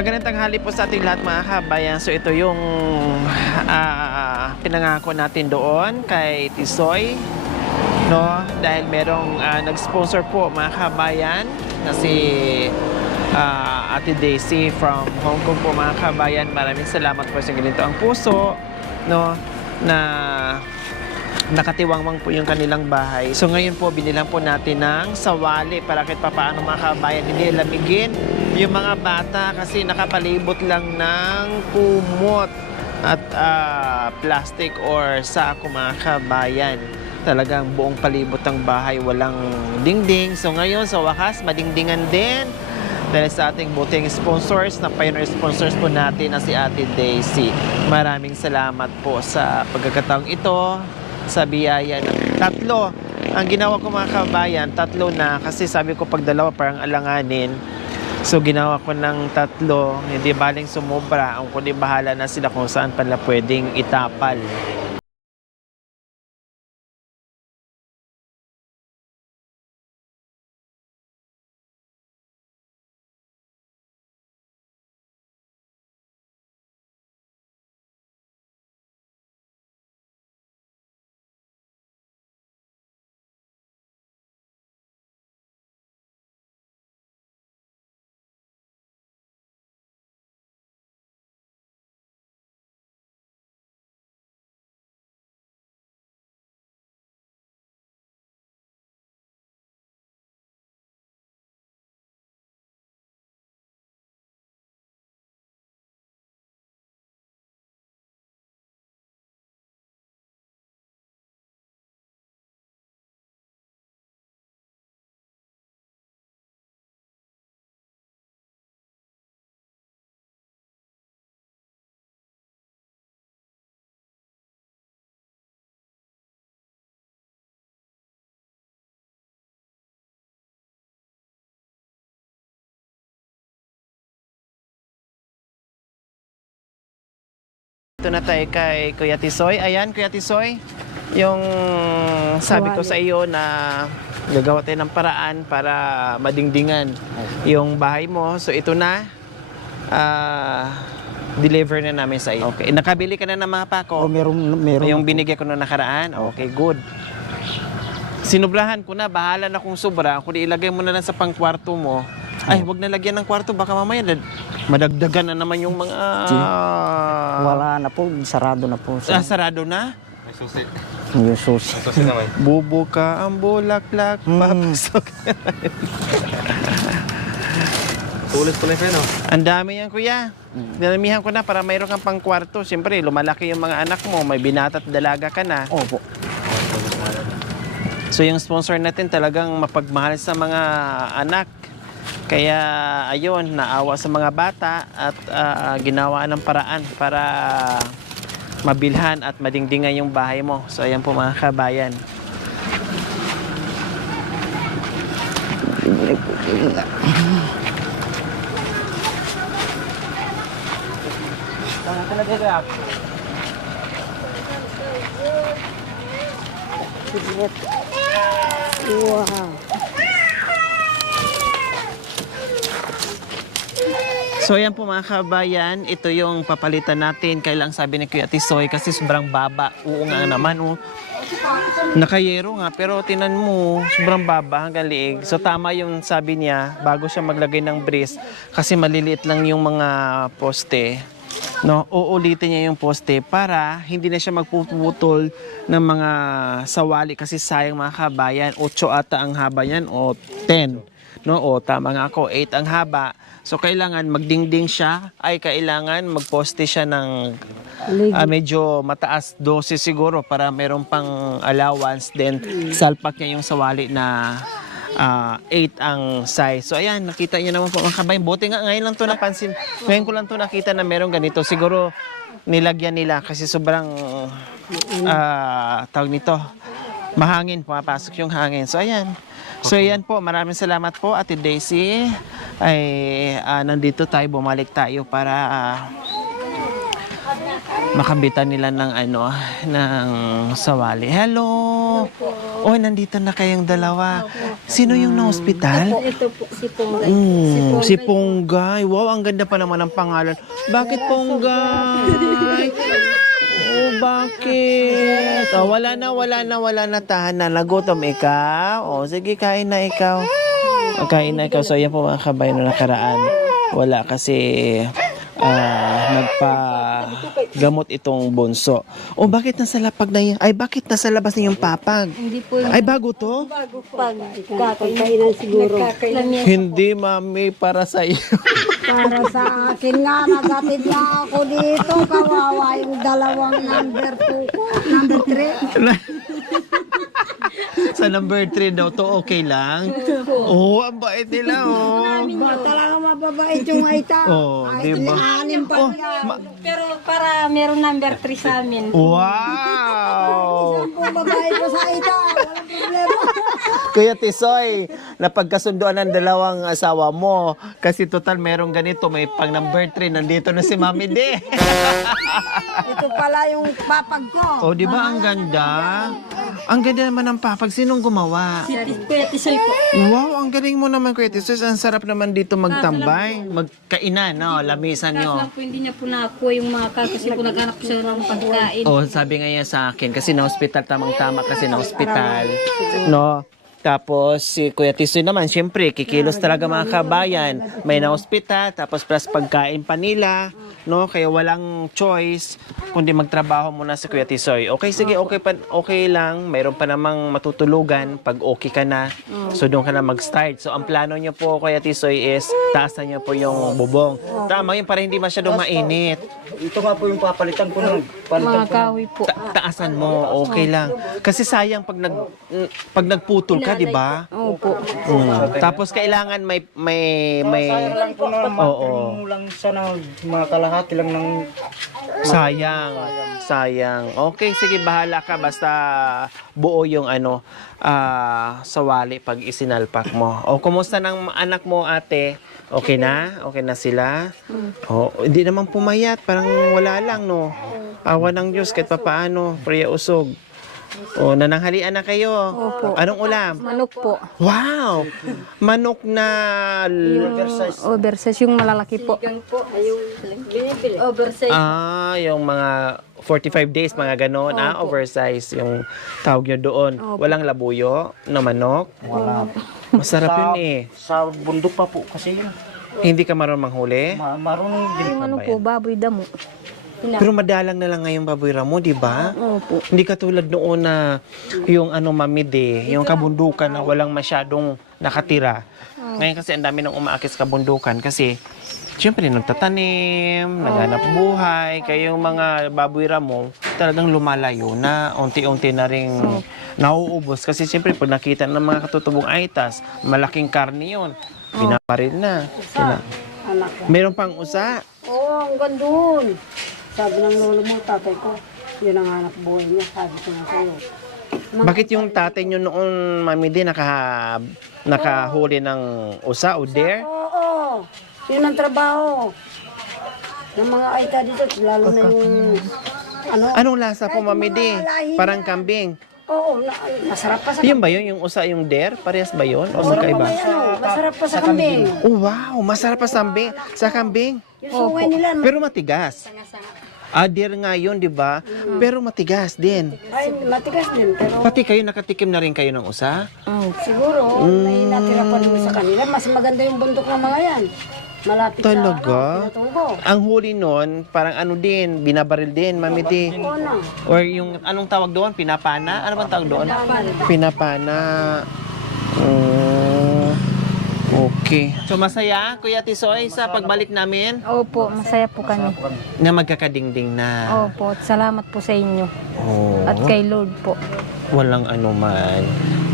Magandang tanghali po sa ating lahat mga kabayan. So ito yung pinangako natin doon kay Tisoy, no? Dahil merong nag-sponsor po mga kabayan na si Ate Daisy from Hong Kong po mga kabayan. Maraming salamat po sa ganito ang puso, no? Na nakatiwangwang po yung kanilang bahay. So ngayon po binilang po natin ng sawali para kahit papaano mga kabayan hindi lamigin yung mga bata kasi nakapalibot lang ng kumot at plastic or sako mga kabayan. Talagang buong palibot ng bahay walang dingding. So ngayon sa wakas madingdingan din dahil sa ating buting sponsors na pioneer sponsors po natin na si Ate Daisy. Maraming salamat po sa pagkakataong ito, sa biyaya ng tatlo. Ang ginawa ko mga kabayan, tatlo na kasi sabi ko pag dalawa parang alanganin. So ginawa ko ng tatlo, hindi baling sumobra. Ang kundi bahala na sila kung saan pala pwedeng itapal. Ito na tayo kay Kuya Tisoy. Ayan, Kuya Tisoy, yung sabi ko sa iyo na gagawa tayo ng paraan para madingdingan yung bahay mo. So ito na, deliver na namin sa iyo. Okay, nakabili ka na ng mga pako? Oh, meron. Yung binigay ko na nakaraan? Okay, good. Sinubrahan ko na, bahala na kung sobra. Kung ilagay mo na lang sa pangkwarto mo, ay, wag na lagyan ng kwarto, baka mamaya madagdagan na naman yung mga... Wala na po, sarado na po. Sarado na? May susi. Yung susi. May susi naman. Bubuka ang bulaklak, papasok. Tulis pala yung no? Ang dami yan, kuya. Dinamihan ko na para mayroon kang pangkwarto. Siyempre, lumalaki yung mga anak mo, may binata at dalaga ka na. Opo. So yung sponsor natin talagang mapagmahal sa mga anak. Kaya ayun, naawa sa mga bata at ginawa ng paraan para mabilhan at madingdingan yung bahay mo. So ayan po mga kabayan. Wow. So yan po mga kabayan, ito yung papalitan natin. Kailang sabi ni Kuya Tisoy kasi sobrang baba. Oo nga naman, oh. Nakayero nga, pero tinan mo, sobrang baba hanggang liig. So tama yung sabi niya, bago siya maglagay ng brace, kasi maliliit lang yung mga poste. No, uulitin niya yung poste para hindi na siya magpuputol ng mga sawali kasi sayang mga kabayan. 8 ata ang haba yan o 10. No, o tama nga ako, 8 ang haba. So kailangan magdingding siya, ay kailangan magposte siya ng medyo mataas, 12 siguro para meron pang allowance. Then salpak niya yung sawali na 8 ang size. So ayan, nakita niyo naman po mga kabayan. Buti nga ngayon lang to napansin. Ngayon ko lang to nakita na meron ganito. Siguro nilagyan nila kasi sobrang tawag nito, mahangin, pumapasok yung hangin. So ayan. So ayan po, maraming salamat po Ate Daisy. Ay nandito tayo, bumalik tayo para makabitan nila ng ng sawali. Hello! Oh, nandito na kayong dalawa. Sino yung na-hospital? Ito po, si Ponggay. Si Ponggay. Wow, ang ganda pa naman ng pangalan. Bakit Ponggay? Oh, bakit? Oh, wala na. Tahan na. Nagutom ikaw. Oh, sige, kain na ikaw. Kain na ikaw. So, yan po mga kabayan na nakaraan. Wala kasi nagpa-gamot itong bunso. Oh, bakit nasa lapag na yan? Ay, bakit nasa labas na yung papag? Hindi po yung Ay, bago to? pag kakainan siguro. Hindi, mami, para sa iyo. Para sa akin nga, nagatid na ako dito. Kawawa yung dalawang number 2 ko. Number 3. Sa number 3 daw to, okay lang? Oh, ang bait nila, oh. Ba, talaga mababait yung Aita. Oh, di ba? Anim pa niya. Pero para meron number 3 sa amin. Wow! Kung babae ko sa Aita, walang problema. Kuya Tisoy, napagkasunduan ng dalawang asawa mo. Kasi total merong ganito, may pang number 3, nandito na si Mami D. Ito pala yung papag ko. Oh, di ba ang ganda? Ang ganda naman ng papag. Sinong gumawa? Kuya Tisoy po. Wow, ang galing mo naman, Kuya Tisoy. Ang sarap naman dito magtambay. Magkainan, no? Lamisan Kaso nyo. lang po hindi niya po nakuha yung mga kasi po naghanap po siya ng pagkain. Oh, sabi nga niya sa akin, kasi na-hospital, tamang-tama kasi na-hospital. No? Tapos si Kuya Tisoy naman, syempre, kikilos talaga mga kabayan. May na-hospital, tapos plus pagkain pa nila, no? Kaya walang choice kundi magtrabaho muna si Kuya Tisoy. Okay, sige, okay lang. Mayroon pa namang matutulugan pag okay ka na. So doon ka na mag-start. So ang plano niyo po, Kuya Tisoy, is taasan niyo po yung bubong. Tama yun, para hindi masyadong mainit. Ito nga po yung papalitan ko ng Mga kahoy po. Taasan mo, okay lang. Kasi sayang pag nagputol ka, di ba? Opo. Tapos kailangan may lang po na Oo. lang sana mga kalahati lang ng sayang. Okay, sige, bahala ka basta buo yung sawali pag isinalpak mo. O kumusta ng anak mo, ate? Okay na? Okay na sila? Oh, hindi naman pumayat, parang wala lang, no. Awa ng Diyos kahit papaano, priya usog. O, nananghalian na kayo. Opo. Anong ulam? Manok po. Wow! Manok na Oversize yung malalaki po. Oversize. yung mga 45 days, mga ganon. Oversize yung tawag nyo doon. Walang labuyo na manok. wala. Masarap yun eh. Sa bundok pa po kasi yun. Hindi ka marunong manghuli. Marunong din. Yung ano po, baboy damo. Pero madalang na lang ngayong baboy ramo, di ba? Opo. Hindi katulad noon na yung mamide, yung kabundukan na walang masyadong nakatira. Ngayon kasi ang dami nang umaakit sa kabundukan kasi siyempre nagtatanim, naghanap buhay, kaya yung mga baboy ramo talagang lumalayo na, unti-unti na rin nauubos. Kasi siyempre pag nakita ng mga katutubong aitas, malaking karni yun, pinaparil na. Meron pang usa. Oo, ang gandun. Sabi ng lolo mo, tatay ko, yun ang hanap buhay niya. Sabi ko nga sa'yo. Bakit yung tatay nyo noon, Mami D, nakahuli ng usa o dare? Oo, yun ang trabaho. Ng mga Aita dito, lalo na yung Anong lasa po, Mami D? Parang kambing. Oo, masarap pa sa Yun ba yun? Yung usa, yung dare? Parehas ba yun? O magkaiba? masarap pa sa kambing. Oh, wow! Masarap pa sa kambing. Yung sungay nila, Pero matigas. Dare nga yun, di ba? Pero matigas din. ay matigas din. Pero Pati kayo, nakatikim na rin kayo ng usa? siguro, may natira pa doon sa kanila. Mas maganda yung bundok ng mga yan. Malapit Talaga? sa Pinatubo. Ang huli nun, parang din, binabaril din, Mami D. Oo na. Or yung, anong tawag doon? Pinapana? Ano bang tawag doon? Pinapana. Okay. So masaya, Kuya Tisoy, sa pagbalik namin Opo, masaya po kami. na magkakadingding na. Opo, at salamat po sa inyo. Oh, At kay Lord po. walang anuman.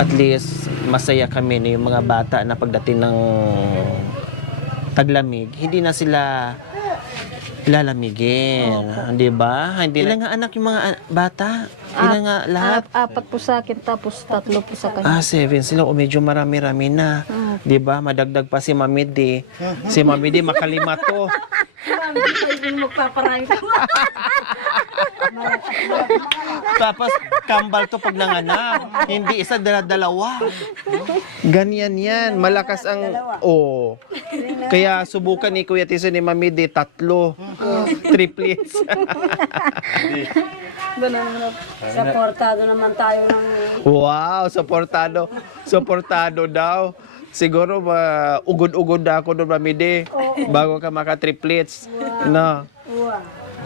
At least, masaya kami na yung mga bata na pagdating ng taglamig, hindi na sila lalamigin. Di ba? Hindi ilan nga anak yung mga bata? Ilan nga lahat? Apat po sa akin, tapos 3 po sa kanya. 7 sila. O medyo marami-rami na. Di ba? Madagdag pa si Mami D. Si Mami D, makalima to. Hindi magpaparami. Tapos, kambal to pag nanganak. Hindi isa, dalawa. Ganyan yan. Malakas ang... Oh. Kaya subukan ni Kuya Tisoy ni Mami di 3. Triplets. Supportado naman tayo ng... Wow, supportado. Supportado daw. Siguro ugod-ugod na ako doon, Mami di. Bago ka maka-triplets. No.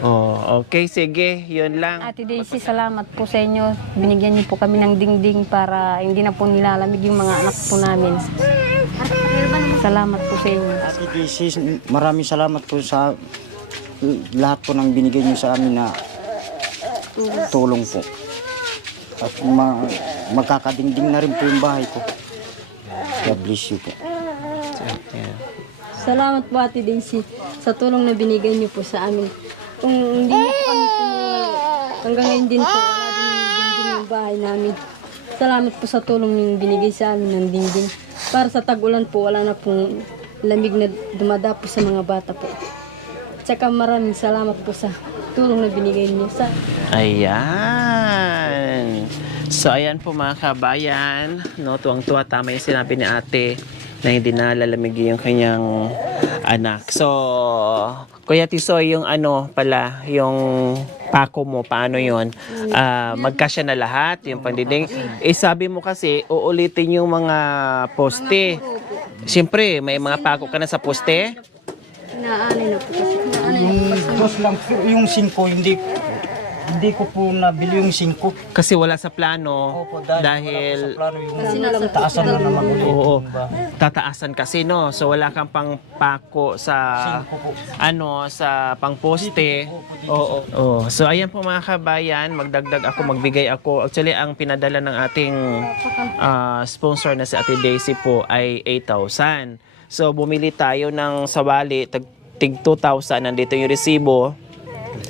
Oh, okay, sige. Yun lang. Ate Daisy, salamat po sa inyo. Binigyan niyo po kami ng dingding para hindi na po nilalamig yung mga anak po namin. Salamat po sa inyo. Ate Daisy, maraming salamat po sa lahat po ng binigay niyo sa amin na tulong po. At magkakadingding na rin po yung bahay ko. God bless you po. Salamat po Ate Daisy sa tulong na binigay niyo po sa amin. Kung hindi niyo po kami tumulong, hanggang ngayon din po wala din yung dingding yung bahay namin. Salamat po sa tulong yung binigay sa amin ng dingding. Para sa tag-ulan po, wala na pong lamig na dumadapo sa mga bata po. Tsaka maraming salamat po sa tulong na binigay niyo sa Ayan. So, ayan po mga kabayan. No, tuwang-tuwa, tama yung sinabi ni ate na hindi na lalamig yung kanyang anak. So, Kuya Tisoy, yung ano pala, yung pako mo, paano yun? Magkasya na lahat, yung pandiding. Sabi mo kasi, uulitin yung mga poste. Siyempre, may mga pako ka na sa poste? Inaanay na po kasi. Dos lang po, yung 5, hindi ko po nabili yung 5. Kasi wala sa plano. Opo, dahil wala po sa plano yung taasan na naman ulit. oo, tataasan kasi no. So wala kang pang pako sa ano sa pangposte. Oo. Oh, so ayan po mga kabayan, magbigay ako. Actually ang pinadala ng ating sponsor na si Ate Daisy po ay 8,000. So bumili tayo ng sawali tig 2,000, nandito yung resibo.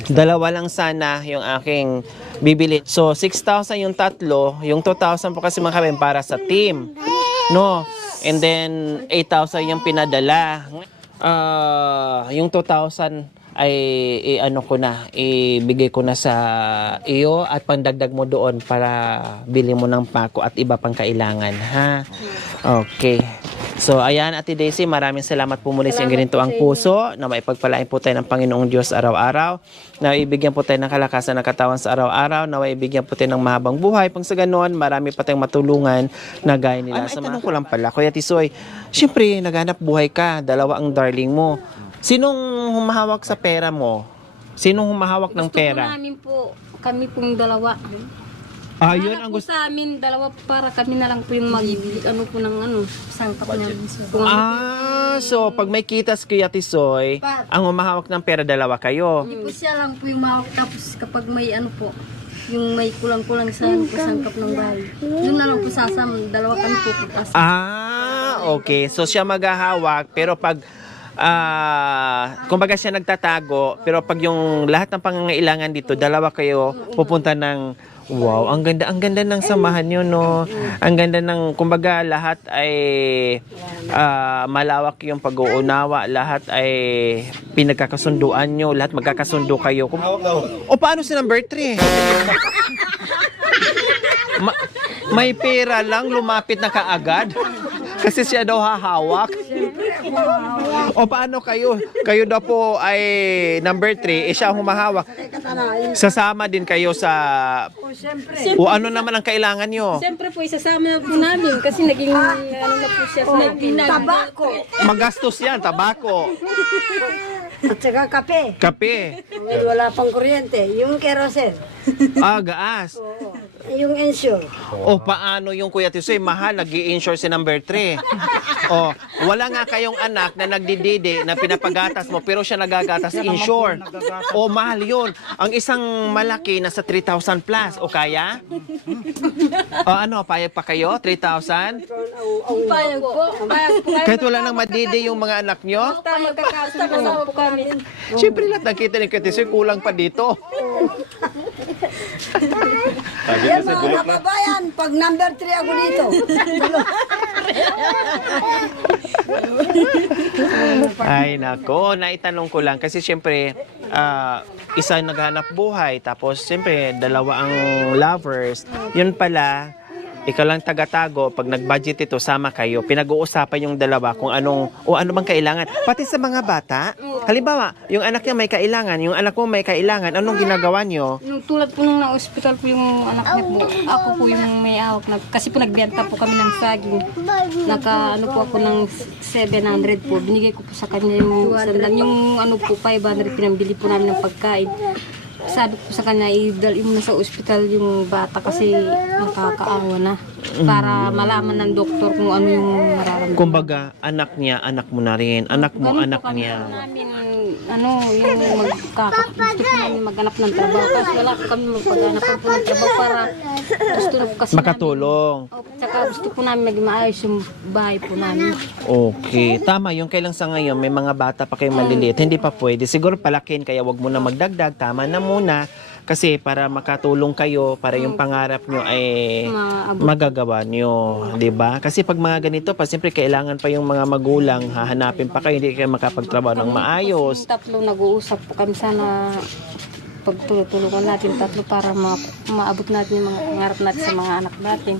Dalawa lang sana yung aking bibili. So, 6,000 yung tatlo. Yung 2,000 po kasi mga kabayan para sa team. No? And then, 8,000 yung pinadala. Yung 2,000 ay ibigay ko na sa iyo at pandagdag mo doon para bili mo ng pako at iba pang kailangan. Ha? Okay. So, ayan, Ate Daisy, maraming salamat po muli sa ganito ang puso na maipagpalain po tayo ng Panginoong Diyos araw-araw, na ibigyan po tayo ng kalakasan ng katawan sa araw-araw, na ibigyan po tayo ng mahabang buhay. Pang sa ganon, marami pa tayong matulungan na gaya nila. Ay, tanong ko lang pala, Kuya Tisoy, syempre, naghanap buhay ka, 2 ang darling mo. Sinong humahawak sa pera mo? Sinong humahawak ng pera? Gusto po namin po, kami pong dalawa. Yun ang gusto. Sa amin, dalawa para kami na lang po yung magbibili po ng sangkap na. So pag may kitas Kuya Tisoy, ang humahawak ng pera 2 kayo. Hindi po siya lang po yung mahawak, tapos kapag may yung may kulang-kulang sa sangkap ng bahay. Yun na lang po sasama, 2 kami po pupas. Okay. So siya maghahawak, pero pag kumbaga siya nagtatago, pero pag yung lahat ng pangangailangan dito, 2 kayo pupunta ng wow, ang ganda ng samahan niyo, no. Ang ganda ng kumbaga lahat ay malawak yung pag-uunawa, lahat ay pinagkakasunduan niyo, lahat magkakasundo kayo. O paano si number 3? May pera lang, lumapit na kaagad. Kasi siya daw hahawak. O paano kayo? Kayo daw po ay number 3, siya ang humahawak. Sasama din kayo sa... O ano naman ang kailangan nyo? Siyempre po, isasama po namin kasi naging na po siya sa Tabako. Magastos yan, tabako. At saka kape. Kape. Wala pang kuryente. Yung kerosene. Gaas. Yung insure. O paano yung Kuya Tisoy, mahal, nag-i-insure si number 3. O, wala nga kayong anak na nagdidide, na pinapagatas mo, pero siya nagagatas insure. O, mahal yun. Ang isang malaki, nasa 3,000 plus. O, kaya? O, ano, payag pa kayo? 3,000? Payag po. Kahit wala nang madide yung mga anak nyo? Magkakasama po kami. Siyempre, lahat nakita ni Kuya Tisoy, kulang pa dito. Yan mga kababayan, pag number 3 ako dito. Ay, nako. Naitanong ko lang kasi syempre, isa naghanap buhay, tapos syempre, dalawa ang lovers. Yun pala, ikaw lang taga-tago, pag nag-budget ito, sama kayo. Pinag-uusapan yung dalawa kung ano bang kailangan. Pati sa mga bata, halimbawa, yung anak niya may kailangan, yung anak mo may kailangan, anong ginagawa niyo? Yung tulad po nung na-hospital po yung anak niya po, ako po yung may awak. Kasi po nagbenta po kami ng saging. Ano po ako ng 700 po. Binigay ko po sa kanya yung sandang. Yung po, 500 pinambili po namin ng pagkain. Sabi ko sa kanya, idalhin mo na sa ospital yung bata kasi makakaawa na. Para malaman ng doktor kung ano yung nararamdaman. Kumbaga, anak niya, anak mo na rin. Anak mo, Ganun anak po kami niya. namin, yung gusto po namin maghanap ng trabaho. Kasi wala po kami magpaghanap po ng trabaho para gusto na po kasi Makatulong. namin. Tsaka gusto po namin maging maayos yung bahay po namin. Okay. Tama, yung kailang sa ngayon, may mga bata pa kayo maliliit, hindi pa pwede. Siguro palakin, kaya wag mo na magdagdag. Tama na muna. Kasi para makatulong kayo, para yung pangarap nyo ay Maabot. magagawa nyo. 'Di ba? Kasi pag mga ganito pa, siyempre kailangan pa yung mga magulang, hahanapin pa kayo, hindi kayo makapagtrabaho ng maayos. Yung tatlo nag-uusap po kami, sana pagtulungan natin tatlo para maabot natin yung mga pangarap natin sa mga anak natin.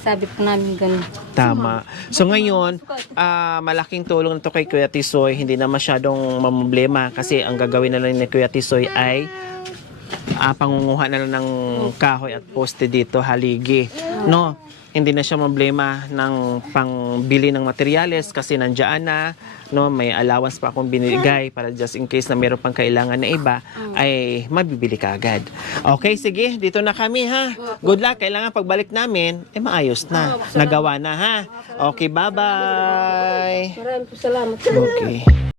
Sabi po namin ganun. Tama. So ngayon, malaking tulong nito kay Kuya Tisoy, hindi na masyadong mamblema kasi ang gagawin na lang ni Kuya Tisoy ay pangunguha na lang ng kahoy at poste dito, haligi. No, hindi na siya problema ng pangbili ng materyales kasi nandiyan na, no, may allowance pa akong binigay para just in case na meron pang kailangan na iba, ay mabibili ka agad. Okay, sige, dito na kami ha. Good luck, kailangan pagbalik namin, maayos na. Nagawa na ha. Okay, bye-bye. Maraming po salamat. Okay.